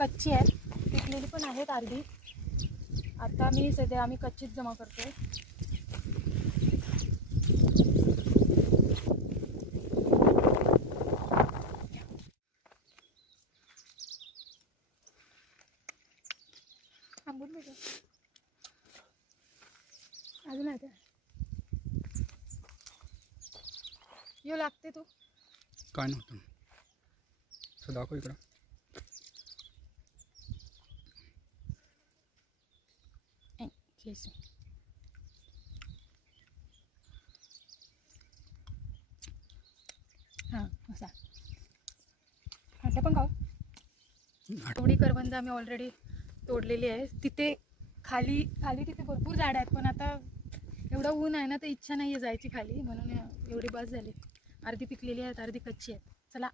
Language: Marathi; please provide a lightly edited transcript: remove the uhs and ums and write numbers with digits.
कच्ची आहेत, पिकलेली पण आहेत अर्धी. आता मी सध्या आम्ही कच्चीच जमा करतोय. थांबून भेटू अजून आहे त्या यो लागते तो काय नव्हतं असं दाखव इकडं. केस हां असा आता पण खाऊ. एवढी करवंद आम्ही ऑलरेडी तोडलेली आहे. तिथे खाली खाली तिथे भरपूर झाडं आहेत, पण आता एवढं ऊन आहे ना, तर इच्छा नाही आहे जायची खाली, म्हणून एवढी बस झाली. अर्धी पिकलेली आहेत, अर्धी कच्ची आहेत. चला